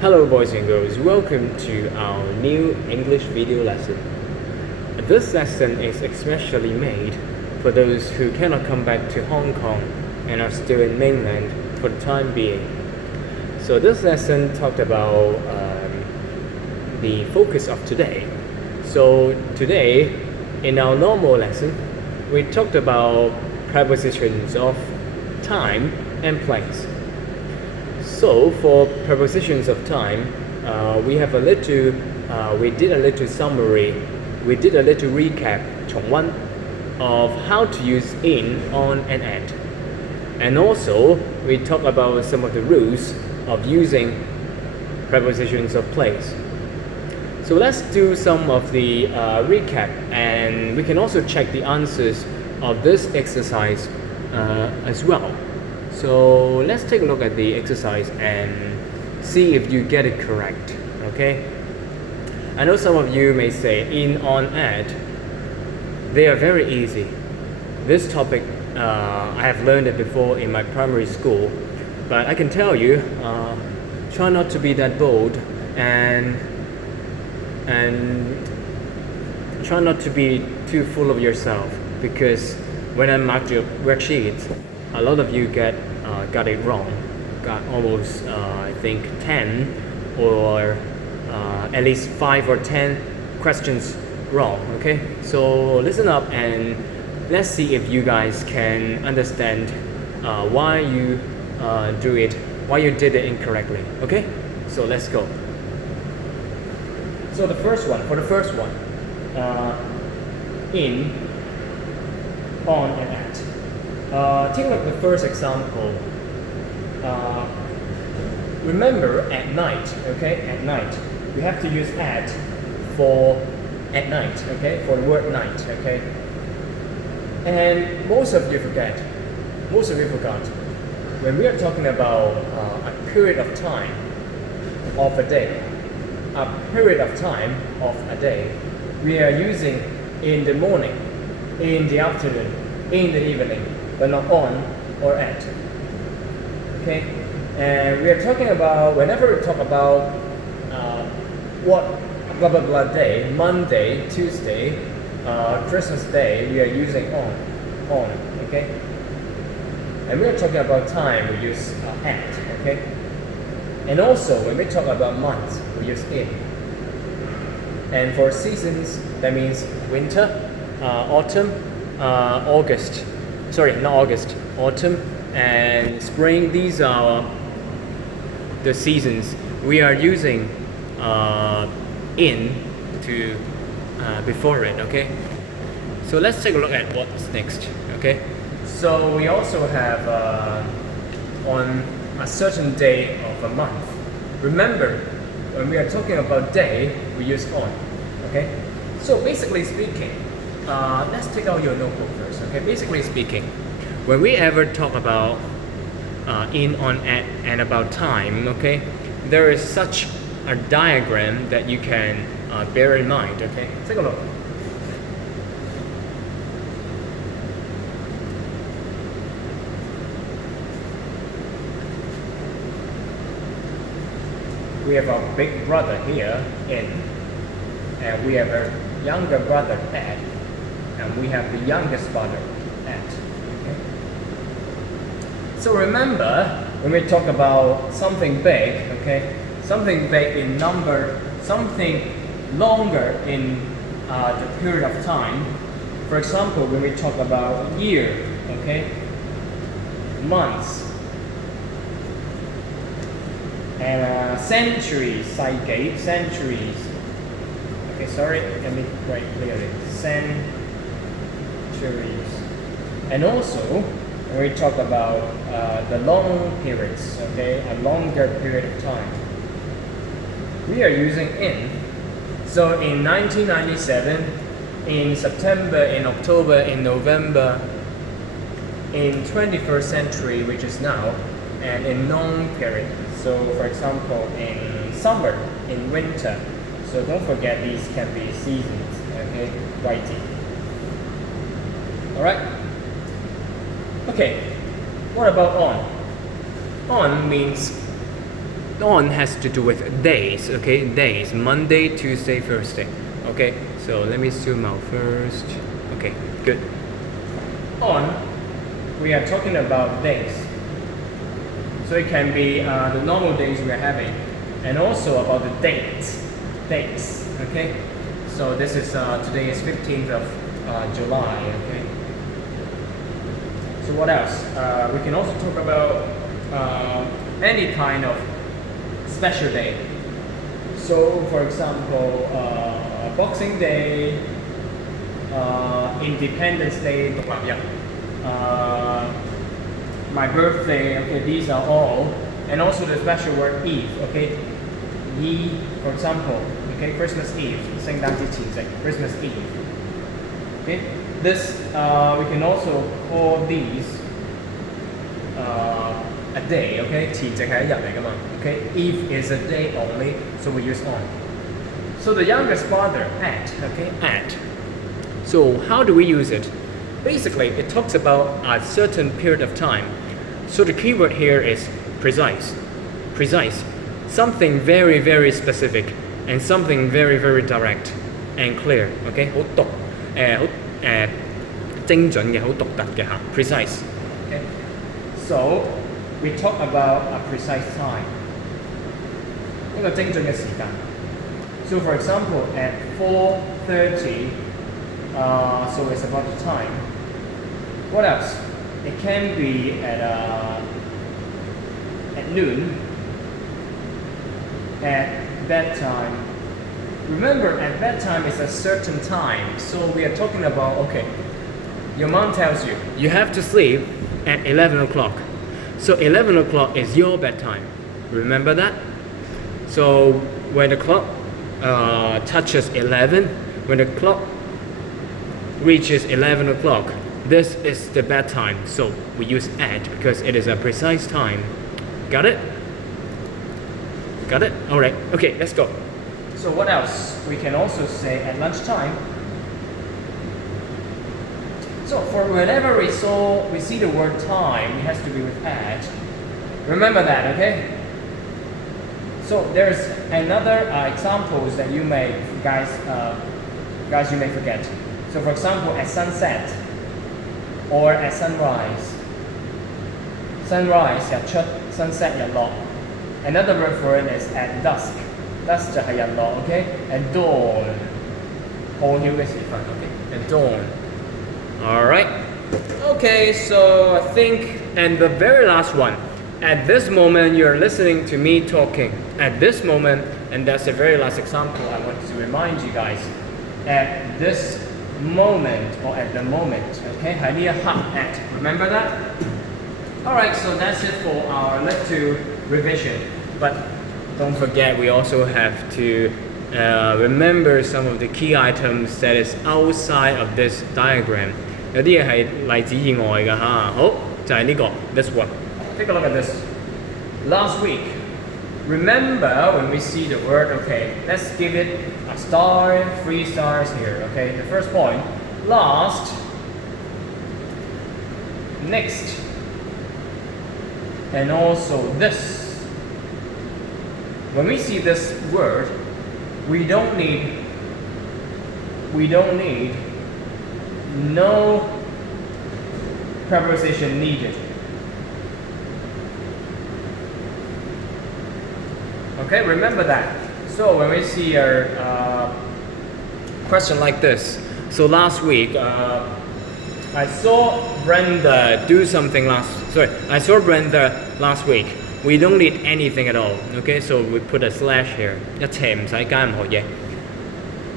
Hello boys and girls, welcome to our new English video lesson. This lesson is especially made for those who cannot come back to Hong Kong and are still in mainland for the time being. So this lesson talked about the focus of today. So today, in our normal lesson, we talked about prepositions of time and place. So for prepositions of time, we did a little summary, we did a little recap 重温 of how to use in, on and at. And also we talked about some of the rules of using prepositions of place. So let's do some of the recap, and we can also check the answers of this exercise as well. So let's take a look at the exercise and see if you get it correct, okay? I know some of you may say in, on, at. They are very easy. This topic, I have learned it before in my primary school, but I can tell you, try not to be that bold and try not to be too full of yourself, because when I marked your worksheets, a lot of you got it wrong, got almost I think 10 or at least 5 or 10 questions wrong. Okay, so listen up and let's see if you guys can understand why you did it incorrectly. Okay, so let's go. So for the first one, in, on and at. Take a look at the first example. Remember at night, okay? At night. We have to use at for at night, okay? For the word night, okay? And most of you forgot. When we are talking about a period of time of a day, we are using in the morning, in the afternoon, in the evening, but not on or at. Okay? And we are talking about, whenever we talk about what blah blah blah day, Monday, Tuesday, Christmas Day, we are using on, okay? And we are talking about time, we use at, okay? And also, when we talk about months, we use in. And for seasons, that means winter, autumn, autumn and spring. These are the seasons. We are using in to before it, okay? So let's take a look at what's next, okay? So we also have on a certain day of a month. Remember, when we are talking about day, we use on, okay? So basically speaking, let's take out your notebook first, okay? Basically speaking, when we ever talk about in, on, at, and about time, okay, there is such a diagram that you can bear in mind, okay? Take a look. We have our big brother here, in, and we have our younger brother, at, and we have the youngest brother, at. Okay? So remember, when we talk about something big, okay, something big in number, something longer in the period of time. For example, when we talk about year, okay, months, and centuries, centuries. Okay, sorry, let me write clearly. Centuries. And also, when we talk about the long periods, okay, a longer period of time, we are using in. So in 1997, in September, in October, in November, in 21st century, which is now, and in long period. So for example, in summer, in winter. So don't forget these can be seasons, okay, writing. Alright? Okay, what about on? On means on has to do with days, okay? Days, Monday, Tuesday, Thursday, okay? So let me zoom out first. Okay, good. On, we are talking about days. So it can be the normal days we are having, and also about the dates, okay? So this is, today is 15th of July, okay? So what else? We can also talk about any kind of special day. So for example, Boxing Day, Independence Day, my birthday, okay, these are all, and also the special word Eve, okay, for example, okay, Christmas Eve, 聖誕節前夕, Christmas Eve, okay, this, we can also call these a day, okay, 前夕係一日嚟㗎嘛, okay, Eve is a day only, so we use on. So the youngest brother, at, okay, at. So how do we use it? Basically, it talks about a certain period of time. So the keyword here is precise. Precise. Something very, very specific and something very, very direct and clear. Okay? 好獨精準嘅，好獨特嘅嚇 precise. Okay? So we talk about a precise time. 一個精準嘅時間. So for example, at 4:30, so it's about the time. What else? It can be at noon, at bedtime. Remember, at bedtime is a certain time. So we are talking about, okay, your mom tells you, you have to sleep at 11 o'clock. So 11 o'clock is your bedtime. Remember that? So when the clock touches 11, when the clock reaches 11 o'clock, this is the bedtime, so we use at because it is a precise time. Got it? Got it? Alright, okay, let's go. So what else? We can also say at lunchtime. So for whenever we see the word time, it has to be with at. Remember that, okay? So there's another examples that you may, guys, you may forget. So for example, at sunset, or at sunrise. Sunrise 日出 sunset 日落. Another word for it is at dusk. Dusk 就係日落 okay? And dawn 破曉嘅時分 okay? And dawn. Alright. Okay, so I think, and the very last one. At this moment, you're listening to me talking. At this moment, and that's the very last example I want to remind you guys. At this moment, or at the moment, okay? 喺呢一刻 at. Remember that? Alright, so that's it for our lecture revision. But don't forget, we also have to remember some of the key items that is outside of this diagram. 有啲嘢係例子以外㗎嚇。好，就係呢個 this one. Take a look at this. Last week, remember when we see the word, okay, let's give it a star, 3 stars here, okay? The first point, last, next, and also this. When we see this word, we don't need no preposition needed. Okay, remember that. So when we see a question like this, so last week I saw Brenda do something I saw Brenda last week. We don't need anything at all. Okay, so we put a slash here. 一斜唔使加任何嘢.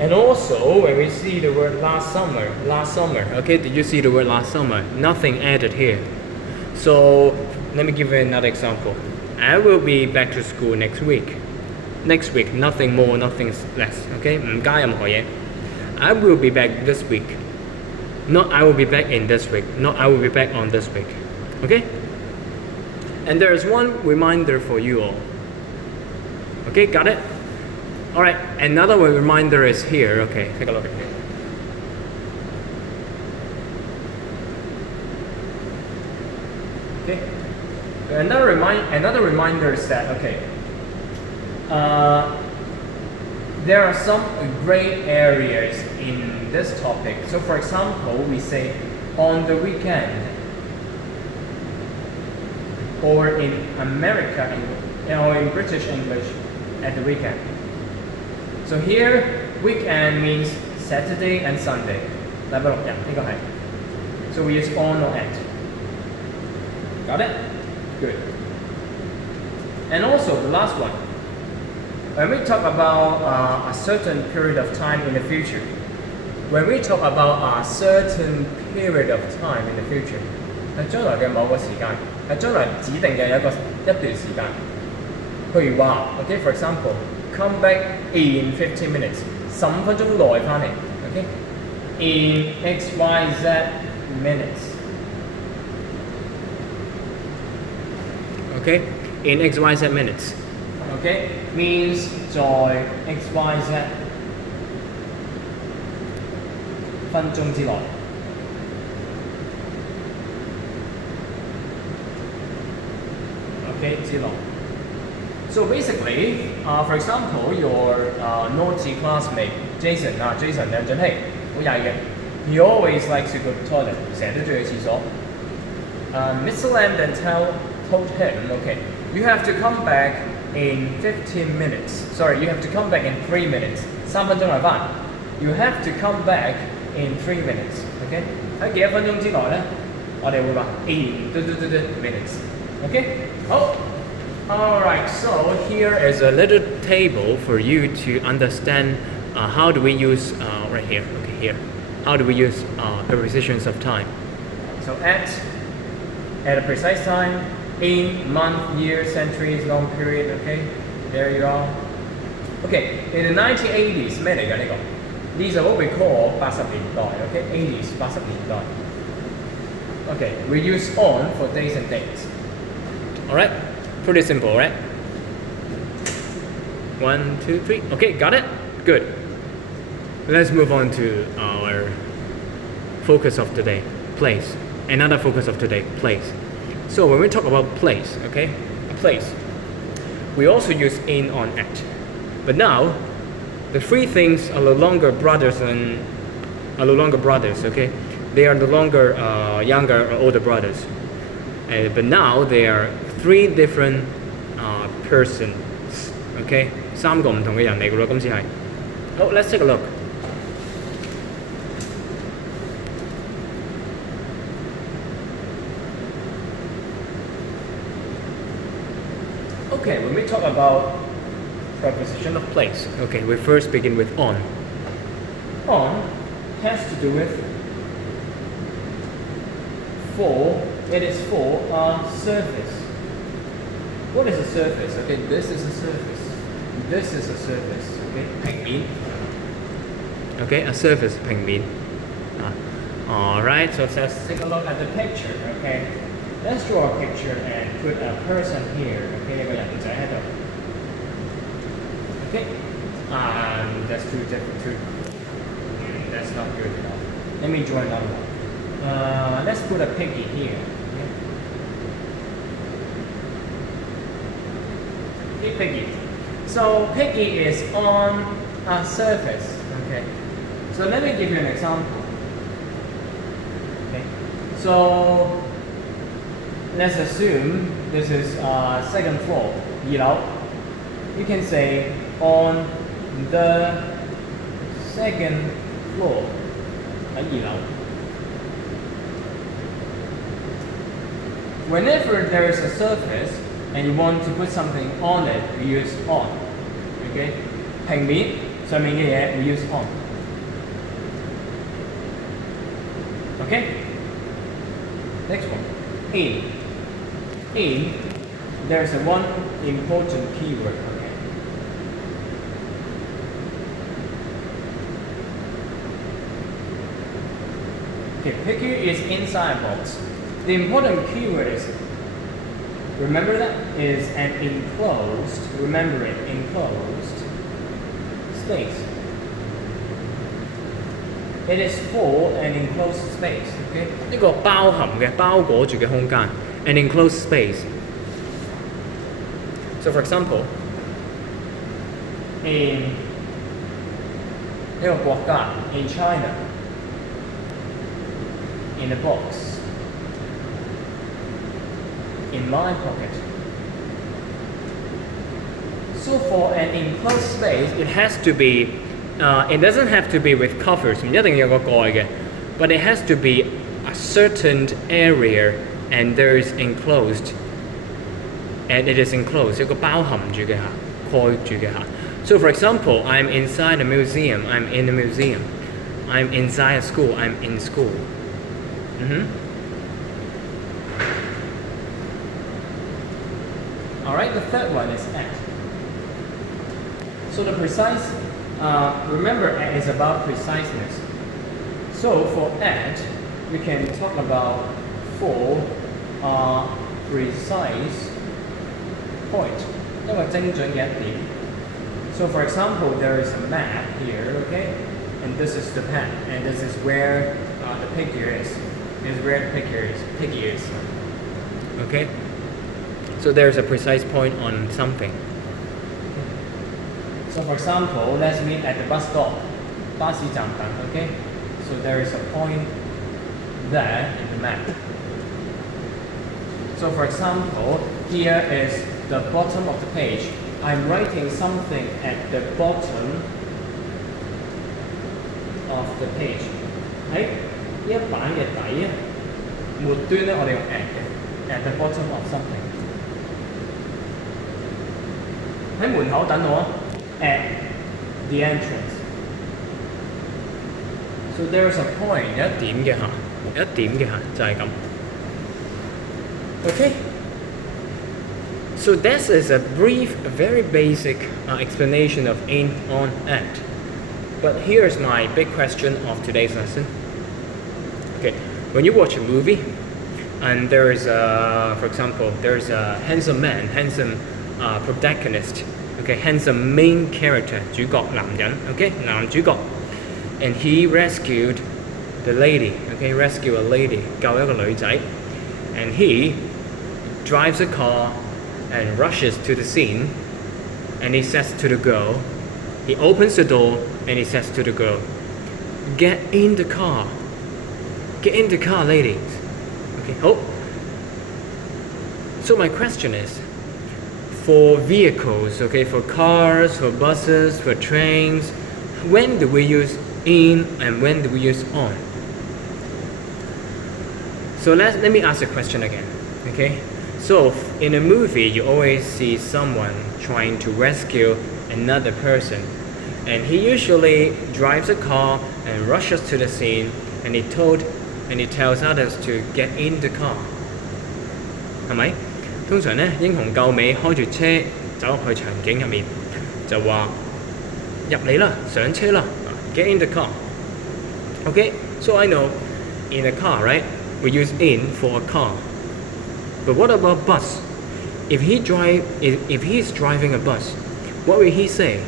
And also when we see the word last summer, okay, did you see the word last summer? Nothing added here. So let me give you another example. I will be back to school next week. Next week, nothing more, nothing less. Okay, 唔加任何嘢. I will be back this week. Not I will be back in this week. Not I will be back on this week. Okay? And there is one reminder for you all. Okay, got it? Alright, another reminder is here. Okay, take a look at it. Okay. Another reminder is that, okay, there are some gray areas in this topic. So for example, we say on the weekend, or in America, or in British English, at the weekend. So here, weekend means Saturday and Sunday. 禮拜六日呢個係。So we use on or at. Got it? Good. And also the last one. When we talk about a certain period of time in the future, when we talk about a certain period of time in the future, 係將來嘅某個時間，係將來指定嘅一段時間。譬如話 ，OK, for example, come back in 15 minutes， 15分鐘內翻嚟 ，OK, in XYZ minutes, OK, in XYZ minutes, OK, means 在 XYZ 分鐘之內。Okay, 之內。So basically, for example, your naughty classmate Jason 梁俊熙好曳嘅 ，he always likes to go to toilet， 成日都中意去廁所。Mr. Lam then told him, okay, you have to come back in 15 minutes. Sorry, you have to come back in 3 minutes. 3分鐘內翻。You have to come back in 3 minutes. Okay， 喺幾多分鐘之內咧？我哋會話 in minutes. Okay， 好。Alright, so here is a little table for you to understand how do we use right here. Okay, here. How do we use prepositions of time? So at a precise time, in, month, year, centuries, long period. Okay, there you are. Okay, in the 1980s 咩嚟㗎呢個？ These are what we call 80年代。Okay, 80s 80年代。Okay, we use on for days and dates. Alright. Pretty simple, right? 1, 2, 3. Okay, got it? Good. Let's move on to our focus of today, place. Another focus of today, place. So when we talk about place, okay, place, we also use in, on, at. But now, the three things are no longer brothers, okay? They are no longer younger or older brothers. But now they are three different persons, okay? 三個唔同嘅人嚟㗎咯，今次係。好 ，let's take a look. Okay, when we talk about preposition of place, okay, we first begin with on. On has to do with for. It is for a surface. What is a surface? Okay, this is a surface. This is a surface. Okay, 平面. Okay, a surface 平面. Alright, so let's take a look at the picture. Okay, let's draw a picture and put a person here. Okay, 有個人仔喺度. Okay, that's too different. That's not good enough. Let me draw another one. Let's put a piggy here. Okay, piggy. So piggy is on a surface. Okay. So let me give you an example. Okay. So let's assume this is second floor. 2樓. You can say on the second floor. 喺2樓. Whenever there is a surface and you want to put something on it, we use on. Okay? 平面上面嘅嘢 we use on. Okay? Next one. In. In, there's a one important keyword. Okay, picture is inside box. The important keyword is, remember that, is an enclosed, remember it, enclosed space. It is for an enclosed space, okay? 呢個包含嘅、包裹住嘅空間 an enclosed space. So for example, in 呢個國家 in China in a box in my pocket. So for an enclosed space, it has to be, it doesn't have to be with covers, 唔一定有個蓋嘅 but it has to be a certain area and there is enclosed, and it is enclosed, 有個包含住嘅嚇，蓋住嘅嚇。So for example, I'm inside a museum, I'm in a museum. I'm inside a school, I'm in school. Alright, the third one is at. So the precise, remember at is about preciseness. So for at, we can talk about four precise point. 一個精準嘅一點。So for example, there is a map here, okay? And this is the pen, and this is where the picture is. This is where the picture is. Okay? So there's a precise point on something. So for example, let's meet at the bus stop. 巴士站等, okay? So there is a point there in the map. So for example, here is the bottom of the page. I'm writing something at the bottom of the page. 喺呢一版嘅底啊，末端咧我哋用 at the bottom of something。喺門口等我啊 at the entrance。So there is a point 有一點嘅嚇，有一點嘅嚇就係咁。Okay. So this is a brief, very basic explanation of in, on, at. But here's my big question of today's lesson. Okay, when you watch a movie, and there is for example, there's a handsome man, handsome protagonist, okay, handsome main character, 主角男人, okay, 男主角, and he rescued the lady, okay, rescue a lady, 救一個女仔, and he drives a car and rushes to the scene, and he says to the girl, he opens the door and he says to the girl, get in the car, ladies. Okay, so my question is, for vehicles, okay, for cars, for buses, for trains, when do we use in and when do we use on? So let me ask the question again, okay? So in a movie, you always see someone trying to rescue another person, and he usually drives a car and rushes to the scene, and he tells others to get in the car. 係咪？通常咧，英雄救美開住車走入去場景入面，就話入嚟啦，上車啦 ，get in the car. Okay, so I know in a car, right? We use in for a car. But what about bus? If he's driving a bus, what will he say?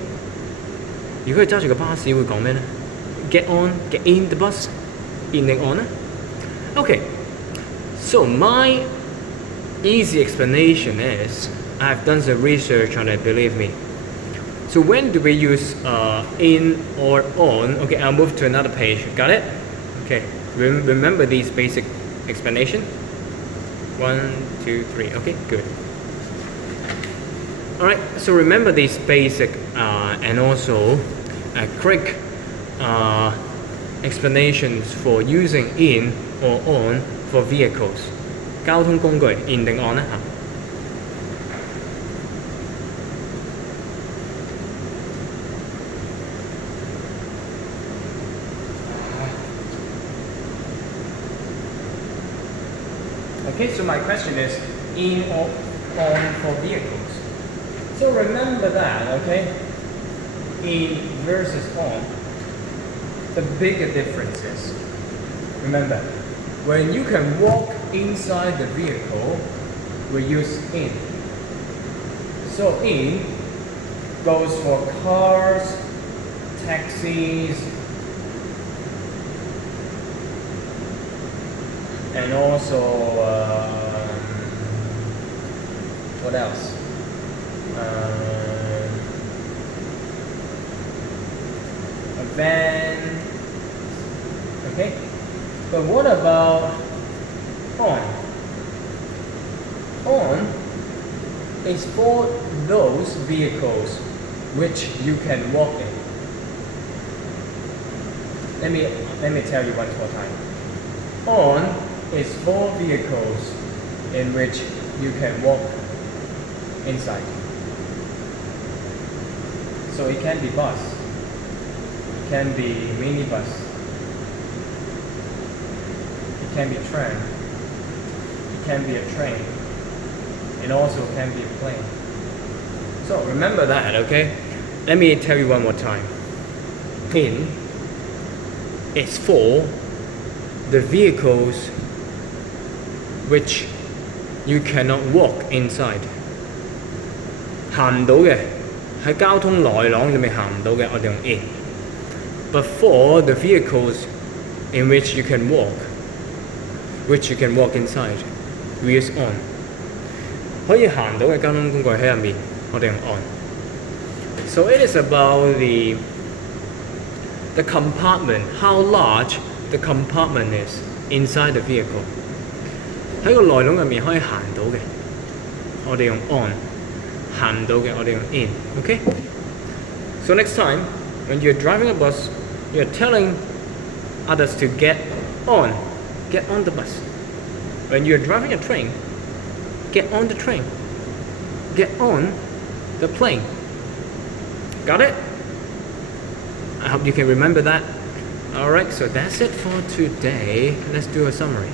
如果佢揸住個巴士會講咩呢？ Get on, get in the bus, in 定 on 呢？ Okay, so my easy explanation is I've done some research on it, believe me. So when do we use in or on? Okay, I'll move to another page. Got it? Okay, remember these basic explanation? 1, 2, 3. Okay, good. Alright, so remember these basic and also quick explanations for using in or on for vehicles. 交通工具 in 定 on 呢？ Okay, so my question is in or on for vehicles. So remember that, okay? In versus on. The bigger difference is, remember, when you can walk inside the vehicle, we use in. So in goes for cars, taxis, and also what else? van. Okay? But what about on? On is for those vehicles which you can walk in. Let me tell you one more time. On is for vehicles in which you can walk inside. So it can be bus, it can be minibus, it can be tram, it can be a train, it also can be a plane. So remember that, okay? Let me tell you one more time. In is for the vehicles which you cannot walk inside. 行唔到嘅，喺交通來廊裏面行唔到嘅，我哋用 in. But for the vehicles in which you can walk inside, we use on. 可以行到嘅交通工具喺入面，我哋用 on. So it is about the compartment, how large the compartment is inside the vehicle. 喺個內籠入面可以行到嘅，我哋用 on； 行唔到嘅，我哋用 in。Okay? So next time, when you're driving a bus, you're telling others to get on the bus. When you're driving a train, get on the train, get on the plane. Got it? I hope you can remember that. Alright, so that's it for today. Let's do a summary.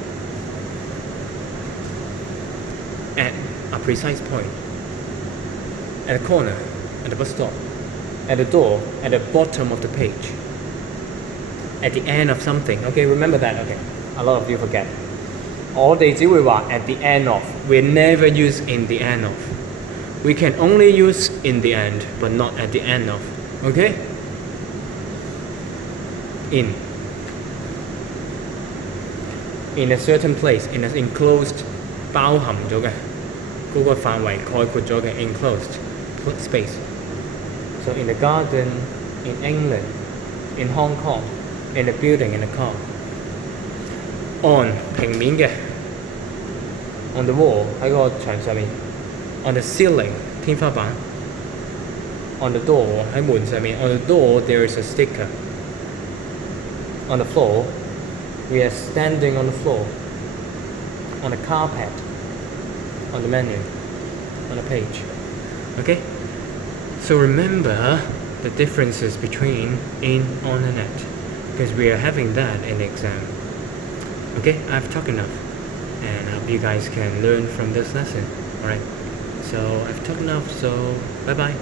At a precise point, at a corner, at the bus stop, at the door, at the bottom of the page, at the end of something. Okay, remember that. Okay, a lot of you forget. 我哋只會話 at the end of. We never use in the end of. We can only use in the end, but not at the end of. Okay? In a certain place, in an enclosed 包含咗嘅嗰個範圍概括咗嘅 enclosed space. So in the garden, in England, in Hong Kong, in a building, in a car. On 平面嘅 on the wall 喺個牆上面 on the ceiling 天花板 on the door 喺門上面 on the door there is a sticker on the floor we are standing on the floor on the carpet on the menu on the page. Okay, so remember the differences between in, on and at because we are having that in the exam. Okay, I've talked enough and I hope you guys can learn from this lesson. Alright, so I've talked enough, so bye bye.